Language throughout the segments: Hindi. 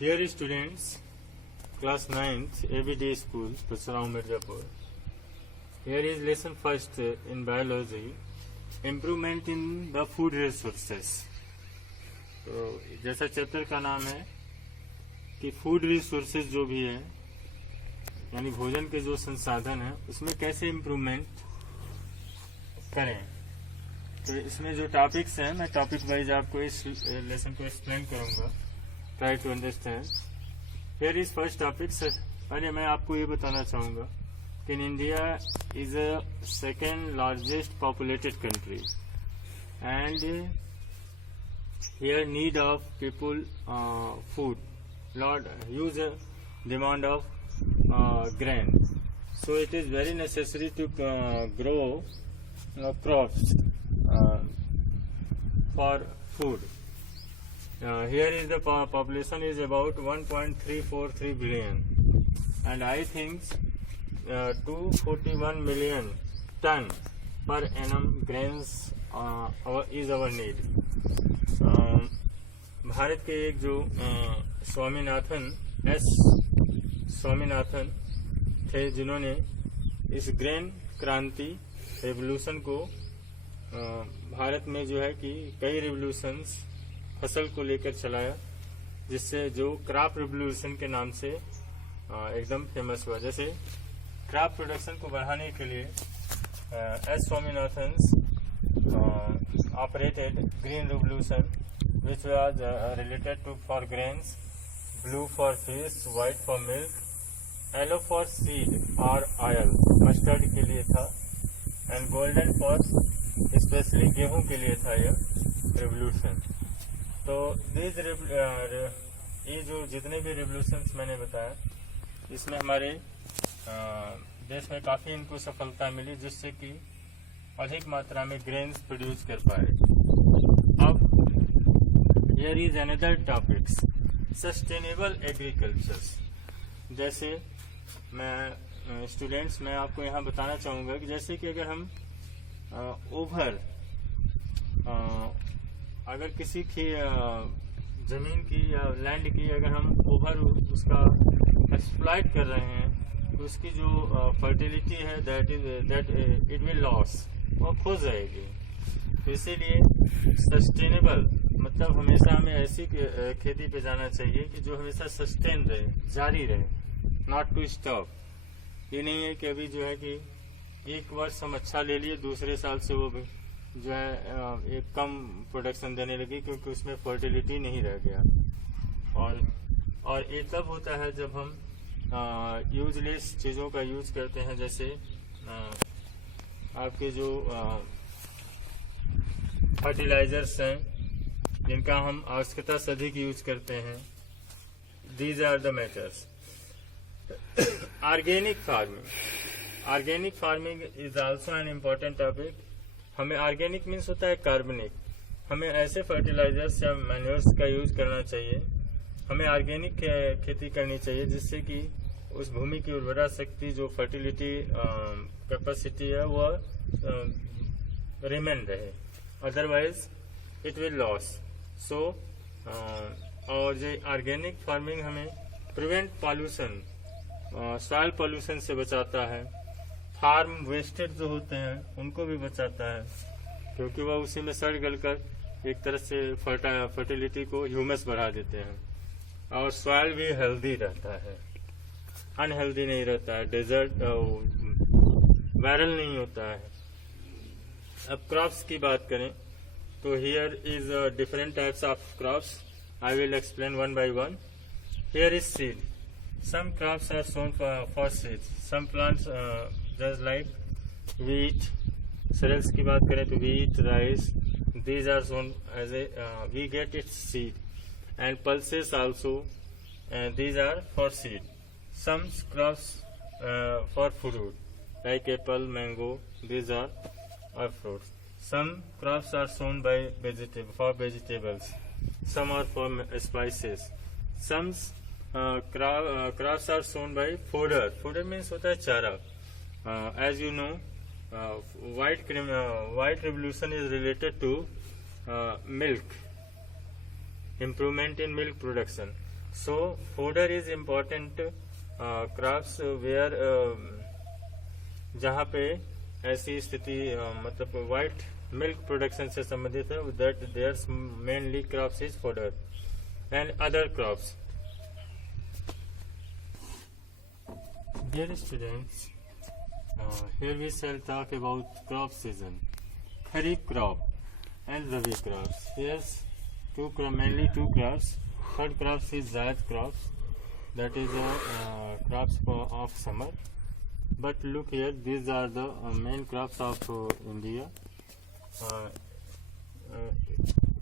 Dear students, class 9th, ABD School, Pasarao Mirzapur. Here is lesson first in biology, improvement in the food resources. तो जैसा चैप्टर का नाम है कि फूड रिसोर्सेज जो भी है यानी भोजन के जो संसाधन है उसमें कैसे इम्प्रूवमेंट करें। तो इसमें जो टॉपिक्स हैं मैं टॉपिक वाइज आपको इस लेसन को एक्सप्लेन करूंगा। Try to understand. Here is first topic. पहले मैं आपको ये बताना चाहूँगा कि India is a second largest populated country and here need of people food lot huge demand of grain, so it is very necessary to grow crops for food. Here is the population is about 1.343 billion and I think 241 million ton per annum grains is our need. Bharat के एक जो स्वामीनाथन थे जिन्होंने इस ग्रेन क्रांति रेवोल्यूशन को भारत में जो है कि कई रेवोल्यूशंस फसल को लेकर चलाया, जिससे जो क्रॉप रेवोल्यूशन के नाम से एकदम फेमस हुआ। जैसे क्रॉप प्रोडक्शन को बढ़ाने के लिए S Swaminathan operated green revolution which was related to for grains, blue for fish, white for milk, yellow for seed or oil, mustard के लिए था, and golden for especially गेहूं के लिए था यह revolution। तो ये जो जितने भी revolutions मैंने बताया इसमें हमारे देश में काफ़ी इनको सफलता मिली, जिससे कि अधिक मात्रा में ग्रेन्स प्रोड्यूस कर पाए। अब Here is another topics, sustainable agriculture। जैसे मैं स्टूडेंट्स मैं आपको यहाँ बताना चाहूँगा कि जैसे कि अगर हम अगर किसी की ज़मीन की या लैंड की अगर हम ओवर उसका एक्सप्लॉइट कर रहे हैं तो उसकी जो फर्टिलिटी है दैट इट विल लॉस, वो खो जाएगी। तो इसीलिए सस्टेनेबल मतलब हमेशा हमें ऐसी खेती पे जाना चाहिए कि जो हमेशा सस्टेन रहे, जारी रहे, नॉट टू स्टॉप। ये नहीं है कि अभी जो है कि एक वर्ष हम अच्छा ले लिए, दूसरे साल से वो जो है एक कम प्रोडक्शन देने लगी क्योंकि उसमें फर्टिलिटी नहीं रह गया। और ये तब होता है जब हम यूजलेस चीज़ों का यूज करते हैं, जैसे आपके जो फर्टिलाइजर्स हैं जिनका हम आवश्यकता से अधिक यूज करते हैं। These are the matters. Organic farming is also an important topic. हमें ऑर्गेनिक मीन्स होता है कार्बनिक। हमें ऐसे फर्टिलाइजर्स या मैन्योर्स का यूज करना चाहिए। हमें ऑर्गेनिक खेती करनी चाहिए जिससे कि उस भूमि की उर्वरा शक्ति जो फर्टिलिटी कैपेसिटी है वह रिमेन रहे, अदरवाइज इट विल लॉस। सो और जो ऑर्गेनिक फार्मिंग हमें प्रिवेंट पॉल्यूशन, सॉइल पॉल्यूशन से बचाता है। फार्म वेस्टेज जो होते हैं उनको भी बचाता है क्योंकि वह उसी में सड़ गल कर एक तरह से फर्टिलिटी को ह्यूमस बढ़ा देते हैं। और सॉइल भी हेल्दी रहता है, अनहेल्दी नहीं रहता है, डेजर्ट वायरल नहीं होता है। अब क्रॉप्स की बात करें तो here is different types of crops. I will explain one by one. Here is seed. Some crops are sown for seeds. Some plants just like wheat. Cereals की बात करें तो wheat, rice. These are sown as a we get its seed. And pulses also. These are for seed. Some crops for fruit like apple, mango. These are fruits. Some crops are sown by for vegetables. Some are for spices. Some crops are sown by fodder. Fodder means होता है चारा। As you know, white revolution is related to milk. improvement in milk production. So fodder is important crops where जहाँ पे ऐसी स्थिति मतलब वाइट मिल्क प्रोडक्शन से संबंधित है, that there's mainly crops is fodder and other crops. Dear students, here we shall talk about crop season, Kharif crop and Rabi crops. Here's mainly two crops. Third crops is Zaid crops, that is crops of summer. But look here, these are the main crops of India.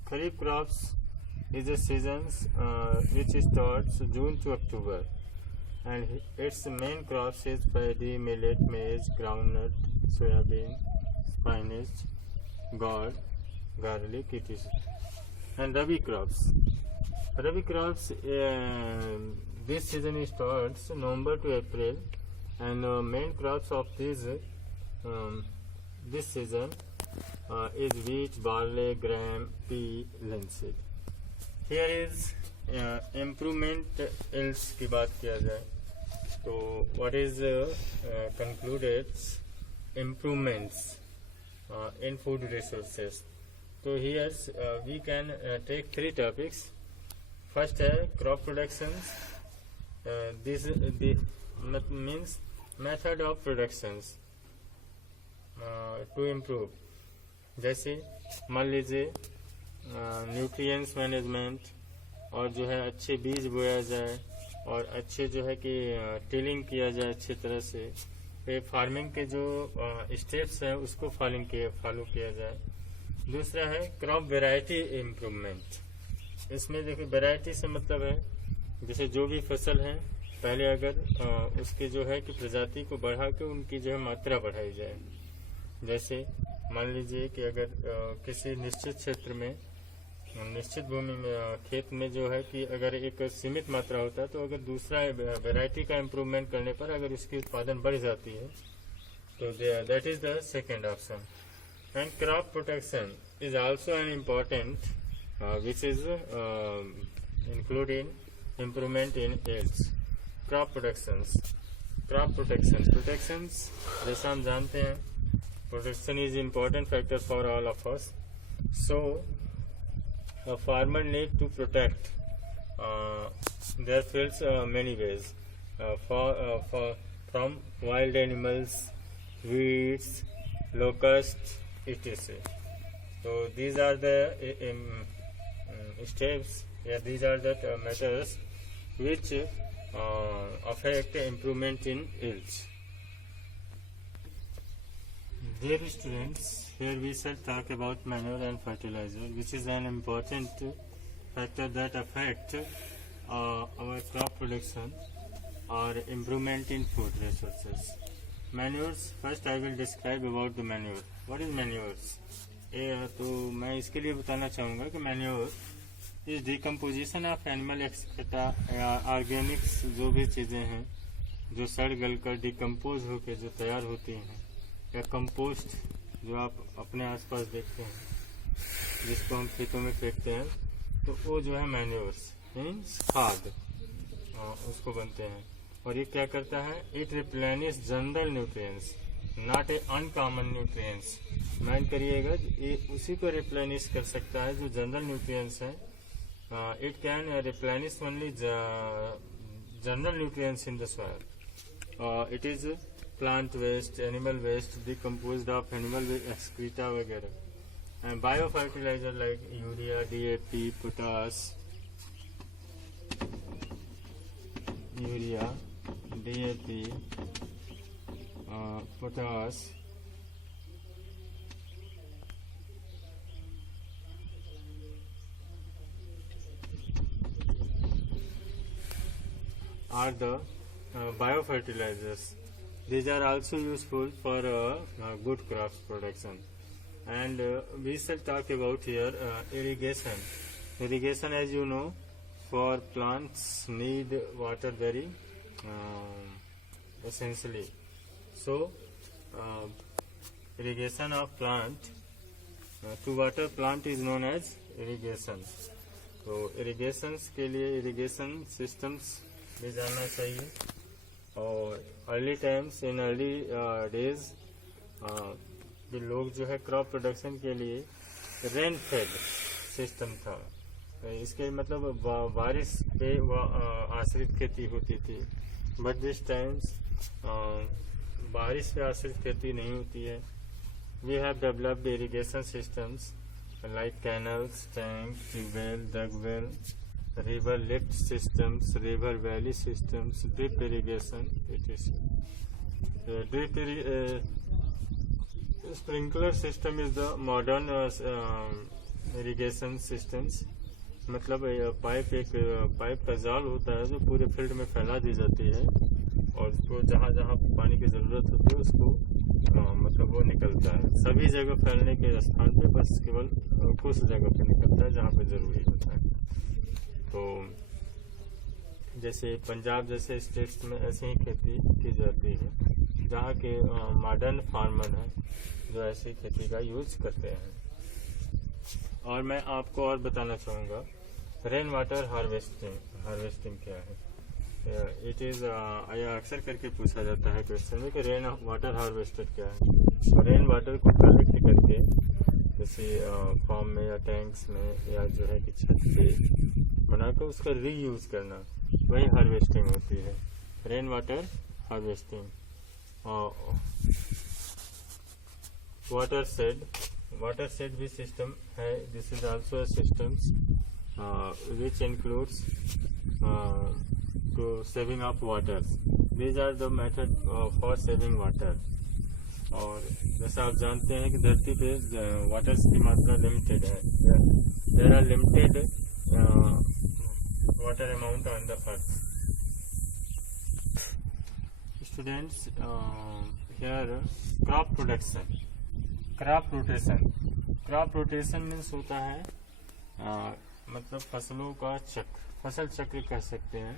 Kharif crops is a season which starts June to October, and its main crops is paddy, millet, maize, groundnut, soybean, spinach, gourd, garlic, etc. And Rabi crops. Rabi crops, this season starts November to April, and main crops of this season is wheat, barley, gram, pea, linseed. Here is improvement else की बात किया जाए तो what is concluded improvements in food resources. So here we can take three topics. First है crop productions. This means method of productions to improve. जैसे मान लीजिए न्यूट्रिएंट्स मैनेजमेंट, और जो है अच्छे बीज बोया जाए, और अच्छे जो है कि टिलिंग किया जाए अच्छे तरह से. फिर फार्मिंग के जो स्टेप्स हैं उसको फॉलो किया जाए. दूसरा है क्रॉप वेराइटी इम्प्रूवमेंट. इसमें देखिए वेराइटी से मतलब है जैसे जो भी फसल है पहले अगर उसके जो है कि प्रजाति को बढ़ा के उनकी जो है मात्रा बढ़ाई जाए. जैसे मान लीजिए कि अगर किसी निश्चित क्षेत्र में निश्चित भूमि में खेत में जो है कि अगर एक सीमित मात्रा होता है तो अगर दूसरा वैरायटी का इम्प्रूवमेंट करने पर अगर उसकी उत्पादन बढ़ जाती है तो that is the second option. And crop protection is also an important which is including improvement in yields. Crop protection जैसा हम जानते हैं protection is important factor for all of us. So a farmer need to protect their fields many ways, from wild animals, weeds, locusts, etc. So these are the steps, these are the methods which affect improvement in yields. Dear students, here we shall talk about manure and fertilizer, which is an important factor that affect our crop production or improvement in food resources. Manures, first I will describe about the manure. What is manures? तो मैं इसके लिए बताना चाहूँगा कि manure is decomposition of animal excreta या ऑर्गेनिक्स जो भी चीज़ें हैं जो सड़ गल कर डिकम्पोज होकर जो तैयार होती हैं, या कंपोस्ट जो आप अपने आसपास देखते हैं जिसको हम खेतों में फेंकते हैं, तो वो जो है मैन्योर्स मीन्स खाद उसको बनते हैं. और ये क्या करता है, it replenish general nutrients not a uncommon nutrients. Mind करिएगा ये उसी को रिप्लेनिश कर सकता है जो जनरल न्यूट्रिएंट्स हैं. It can replenish only general nutrients in the soil. It is plant waste, animal waste decomposed of animal excreta वगैरह. and biofertilizer like urea, DAP, potash, potash, are the biofertilizers. These are also useful for good crops production. And we shall talk about here irrigation. Irrigation, as you know, for plants need water very essentially. So irrigation of plant to water plant is known as irrigation. तो इरिगेशंस के लिए इरिगेशन सिस्टम्स भी जानना चाहिए। और early times in early days लोग जो है क्रॉप प्रोडक्शन के लिए रेन फेड सिस्टम था। इसके मतलब बारिश पे आश्रित खेती होती थी, बट दिस टाइम्स बारिश पे आश्रित खेती नहीं होती है। We have developed irrigation systems like canals, tank, tubewell, dugwell, river lift systems, river valley systems, drip irrigation, etc. Sprinkler system is the modern irrigation systems. मतलब पाइप का जाल होता है जो पूरे फील्ड में फैला दी जाती है और उसको जहाँ जहाँ पानी की ज़रूरत होती है उसको मतलब वो निकलता है। सभी जगह फैलने के स्थान पे बस केवल कुछ जगह पे निकलता है जहाँ पे ज़रूरी होता है। तो जैसे पंजाब जैसे स्टेट्स में ऐसे ही खेती की जाती है जहाँ के मॉडर्न फार्मर हैं जो ऐसी खेती का यूज करते हैं। और मैं आपको और बताना चाहूँगा रेन वाटर हार्वेस्टिंग क्या है। इट इज़ अक्सर करके पूछा जाता है क्वेश्चन में कि रेन वाटर हार्वेस्टेड क्या है। रेन वाटर को कलेक्ट करके किसी फार्म में या टैंक्स में या जो है कि छत पे बनाकर उसका रीयूज करना, वही हार्वेस्टिंग होती है, rain water harvesting. Water shade भी सिस्टम है। This is also a systems which includes to saving of water. These are the method for saving water. और जैसा आप जानते हैं कि धरती पे वाटर्स की मात्रा लिमिटेड है। There are limited water amount on the earth. Students, here crop rotation means होता है मतलब फसलों का चक्र, फसल चक्र कह सकते हैं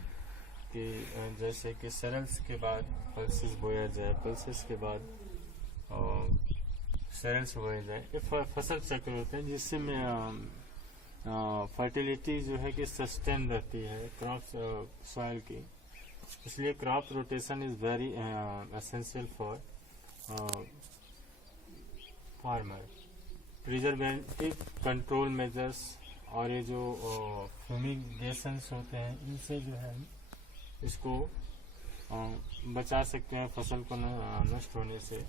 कि जैसे कि सरल्स के बाद पल्सेस बोया जाए, पल्सेस के बाद सरल्स बोया जाए, ये फसल चक्र होते हैं जिससे में फर्टिलिटी जो है कि सस्टेन रहती है क्रॉप सॉइल की। इसलिए crop rotation is very essential for farmer. Preservative control measures और ये जो फ्यूमिगेशंस होते हैं इनसे जो है इसको बचा सकते हैं फसल को नष्ट होने से।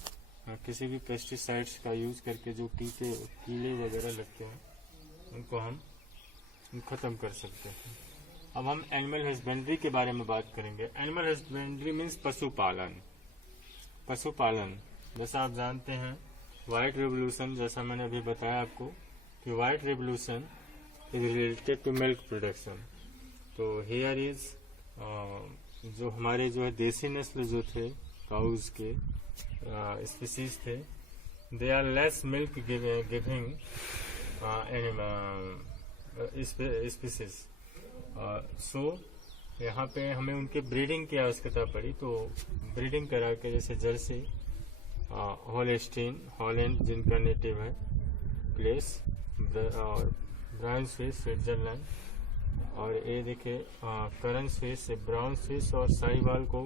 किसी भी पेस्टिसाइड्स का यूज करके जो कीड़े वगैरह लगते हैं उनको हम ख़त्म कर सकते हैं। अब हम एनिमल हस्बेंड्री के बारे में बात करेंगे। एनिमल हस्बेंड्री मीन्स पशुपालन। जैसा आप जानते हैं व्हाइट रेवोल्यूशन, जैसा मैंने अभी बताया आपको कि white revolution is related to milk production. तो हियर इज जो हमारे जो है देसी नस्ल जो थे काउज के स्पीसीज थे, they are less milk giving species. So यहाँ पे हमें उनके ब्रीडिंग की आवश्यकता पड़ी, तो ब्रीडिंग करा के जैसे जर्सी, होलेस्टीन, हॉलैंड जिनका नेटिव है प्लेस, और ब्राउन स्विस स्विट्जरलैंड, और ये देखिए करन स्विस, ब्राउन स्विस और साहिवाल को